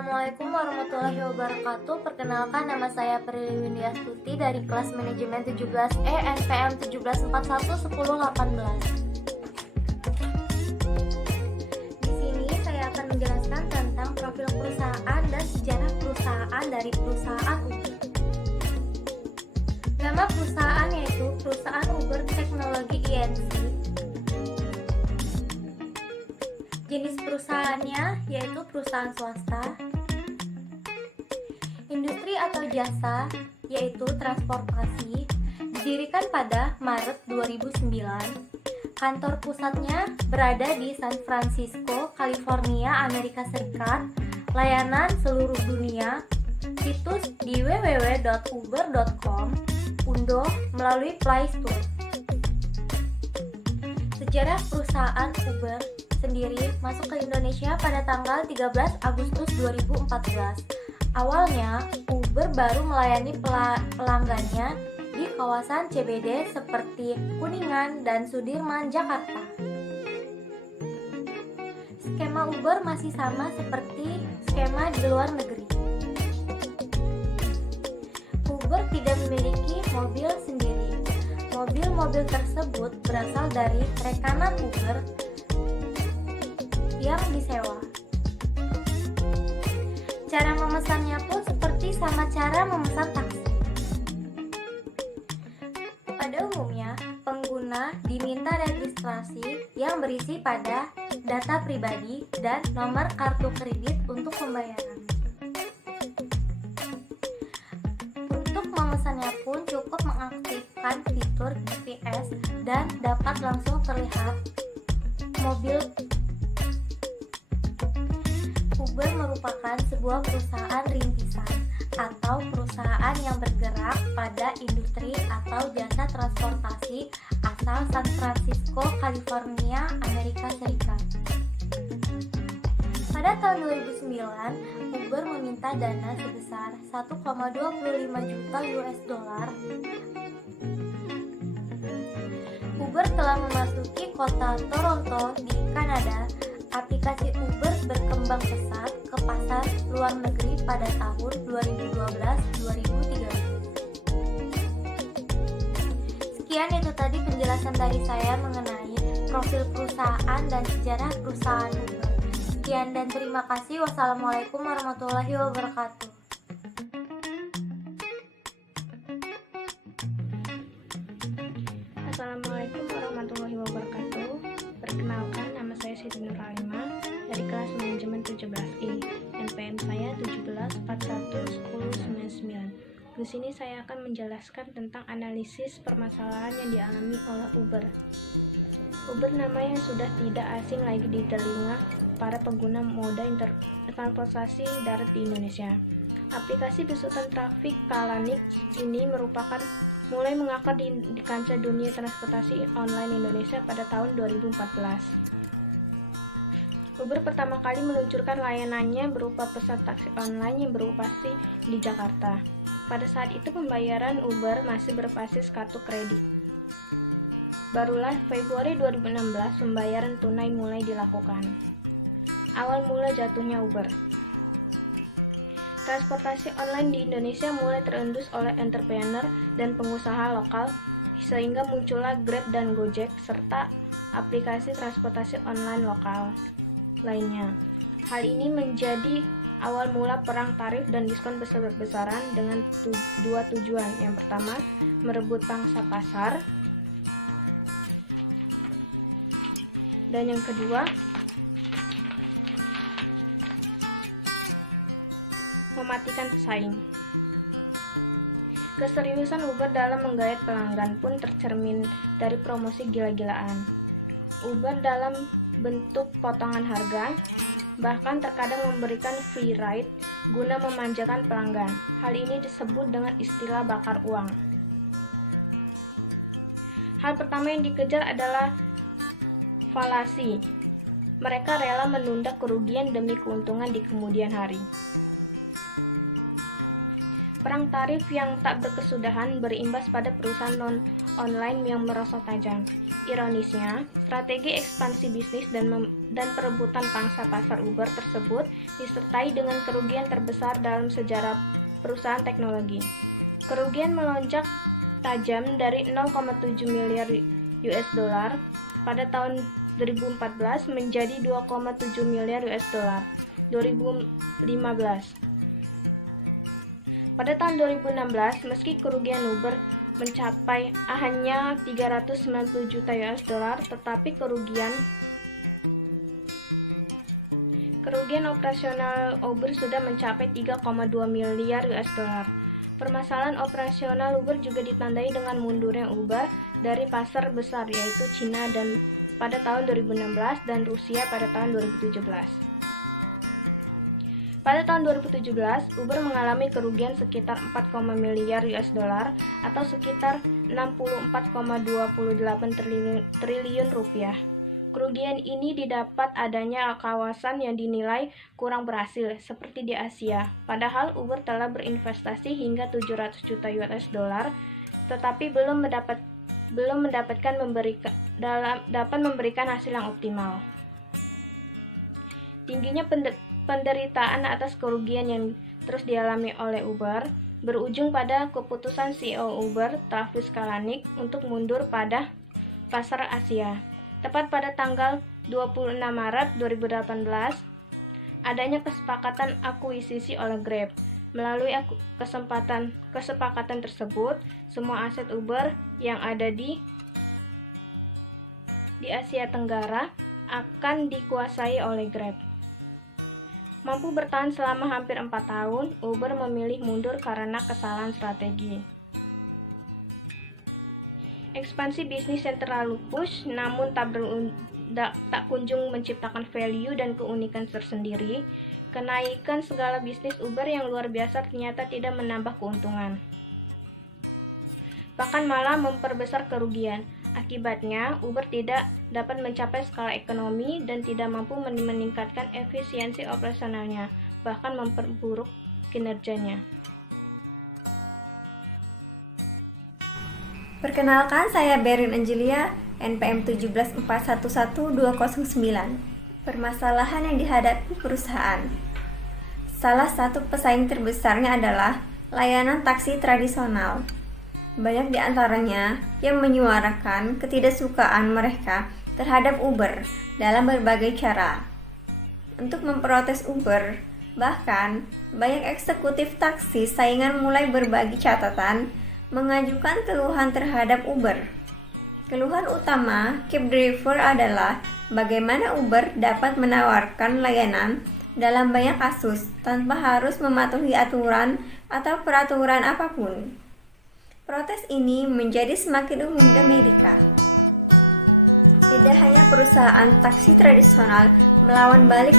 Assalamualaikum warahmatullahi wabarakatuh. Perkenalkan, nama saya Prilly Windiastuti dari kelas manajemen 17E NPM 17411018. Di sini saya akan menjelaskan tentang profil perusahaan dan sejarah perusahaan dari perusahaan Uber. Nama perusahaan yaitu Perusahaan Uber Teknologi Inc. Jenis perusahaannya yaitu perusahaan swasta. Industri atau jasa yaitu transportasi. Didirikan pada Maret 2009. Kantor pusatnya berada di San Francisco, California, Amerika Serikat. Layanan seluruh dunia. Situs di www.uber.com. Unduh melalui Play Store. Sejarah perusahaan Uber sendiri masuk ke Indonesia pada tanggal 13 Agustus 2014. Awalnya, Uber baru melayani pelanggannya di kawasan CBD seperti Kuningan dan Sudirman, Jakarta. Skema Uber masih sama seperti skema di luar negeri. Uber tidak memiliki mobil sendiri. Mobil-mobil tersebut berasal dari rekanan Uber yang disewa. Cara memesannya pun seperti sama cara memesan taksi. Pada umumnya, pengguna diminta registrasi yang berisi pada data pribadi dan nomor kartu kredit untuk pembayaran. Untuk memesannya pun cukup mengaktifkan fitur GPS dan dapat langsung terlihat mobil. Uber merupakan sebuah perusahaan rintisan atau perusahaan yang bergerak pada industri atau jasa transportasi asal San Francisco, California, Amerika Serikat. Pada tahun 2009, Uber meminta dana sebesar 1,25 juta US dollar. Uber telah memasuki kota Toronto di Kanada. Aplikasi Uber berkembang pesat ke pasar luar negeri pada tahun 2012-2013. Sekian itu tadi penjelasan dari saya mengenai profil perusahaan dan sejarah perusahaan Uber. Sekian dan terima kasih. Wassalamualaikum warahmatullahi wabarakatuh. Assalamualaikum warahmatullahi wabarakatuh. Perkenalkan, nama saya Siti Nurhalimah dari kelas manajemen 17I. NPM saya 17411099. Di sini saya akan menjelaskan tentang analisis permasalahan yang dialami oleh Uber. Uber nama yang sudah tidak asing lagi di telinga para pengguna moda transportasi darat di Indonesia. Aplikasi besutan trafik Talanik ini merupakan mulai mengakar di kancah dunia transportasi online Indonesia pada tahun 2014. Uber pertama kali meluncurkan layanannya berupa pesan taksi online yang beroperasi di Jakarta. Pada saat itu pembayaran Uber masih berbasis kartu kredit. Barulah Februari 2016 pembayaran tunai mulai dilakukan. Awal mula jatuhnya Uber. Transportasi online di Indonesia mulai terendus oleh entrepreneur dan pengusaha lokal, sehingga muncullah Grab dan Gojek serta aplikasi transportasi online lokal lainnya. Hal ini menjadi awal mula perang tarif dan diskon besar-besaran dengan dua tujuan. Yang pertama, merebut pangsa pasar, dan yang kedua, mematikan pesaing. Keseriusan Uber dalam menggait pelanggan pun tercermin dari promosi gila-gilaan Uber dalam bentuk potongan harga, bahkan terkadang memberikan free ride guna memanjakan pelanggan. Hal ini disebut dengan istilah bakar uang. Hal pertama yang dikejar adalah falasi. Mereka rela menunda kerugian demi keuntungan di kemudian hari. Perang tarif yang tak berkesudahan berimbas pada perusahaan non-online yang merosot tajam. Ironisnya, strategi ekspansi bisnis dan dan perebutan pangsa pasar Uber tersebut disertai dengan kerugian terbesar dalam sejarah perusahaan teknologi. Kerugian melonjak tajam dari 0,7 miliar US dollar pada tahun 2014 menjadi 2,7 miliar US dollar 2015. Pada tahun 2016, meski kerugian Uber mencapai hanya 390 juta US dollar, tetapi kerugian operasional Uber sudah mencapai 3,2 miliar US dollar. Permasalahan operasional Uber juga ditandai dengan mundurnya Uber dari pasar besar yaitu Cina dan pada tahun 2016 dan Rusia pada tahun 2017. Pada tahun 2017, Uber mengalami kerugian sekitar 4, miliar US dollar atau sekitar 64,28 triliun rupiah. Kerugian ini didapat adanya kawasan yang dinilai kurang berhasil seperti di Asia. Padahal Uber telah berinvestasi hingga 700 juta US dollar tetapi belum dapat memberikan hasil yang optimal. Tingginya penderitaan atas kerugian yang terus dialami oleh Uber berujung pada keputusan CEO Uber, Travis Kalanick, untuk mundur pada pasar Asia. Tepat pada tanggal 26 Maret 2018, adanya kesepakatan akuisisi oleh Grab. Melalui kesepakatan tersebut, semua aset Uber yang ada di Asia Tenggara akan dikuasai oleh Grab. Mampu bertahan selama hampir 4 tahun, Uber memilih mundur karena kesalahan strategi. Ekspansi bisnis yang terlalu push namun tak kunjung menciptakan value dan keunikan tersendiri. Kenaikan segala bisnis Uber yang luar biasa ternyata tidak menambah keuntungan, bahkan malah memperbesar kerugian. Akibatnya, Uber tidak dapat mencapai skala ekonomi dan tidak mampu meningkatkan efisiensi operasionalnya, bahkan memperburuk kinerjanya. Perkenalkan, saya Berin Angelia, NPM 174111209. Permasalahan yang dihadapi perusahaan. Salah satu pesaing terbesarnya adalah layanan taksi tradisional. Banyak di antaranya yang menyuarakan ketidaksukaan mereka terhadap Uber dalam berbagai cara. Untuk memprotes Uber, bahkan banyak eksekutif taksi saingan mulai berbagi catatan mengajukan keluhan terhadap Uber. Keluhan utama cab driver adalah bagaimana Uber dapat menawarkan layanan dalam banyak kasus tanpa harus mematuhi aturan atau peraturan apapun. Protes ini menjadi semakin umum di Amerika. Tidak hanya perusahaan taksi tradisional melawan balik